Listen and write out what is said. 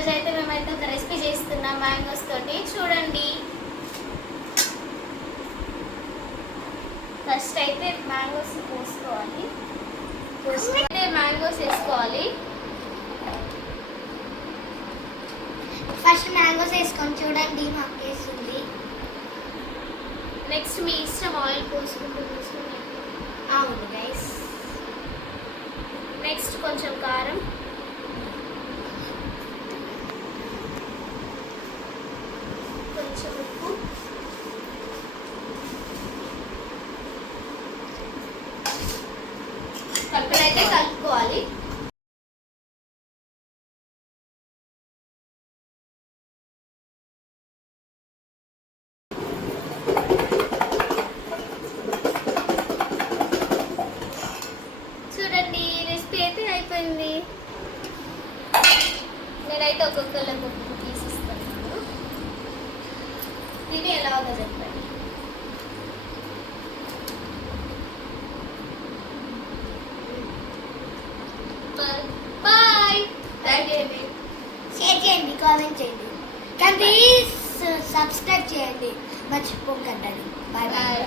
ఈరోజు అయితే మేమైతే ఒక రెసిపీ చేస్తున్నాం మ్యాంగోస్ తోటి, చూడండి. ఫస్ట్ అయితే మ్యాంగోస్ కోసుకోవాలి. అయితే మ్యాంగోస్ వేసుకోవాలి. ఫస్ట్ మ్యాంగోస్ వేసుకొని చూడండి, మాకు వేస్తుంది. నెక్స్ట్ మీ ఇష్టం, ఆయిల్ పోసుకుంటూ తీసుకుని. అవును గైస్. నెక్స్ట్ కొంచెం కారం, కొంచెం ఉప్పు, ఇప్పుడైతే కలుపుకోవాలి. చూడండి, రెసిపీ అయితే అయిపోయింది. నేనైతే ఒక్కొక్కరికి ఒక్కొక్క పీస్ ఇస్తున్నాను. తిని ఎలా ఉందో చెప్పండి. బాయ్. లైక్ చేయండి, షేర్ చేయండి, కామెంట్ చేయండి, కానీ ప్లీజ్ సబ్స్క్రైబ్ చేయండి, మర్చిపోకండి. Bye bye.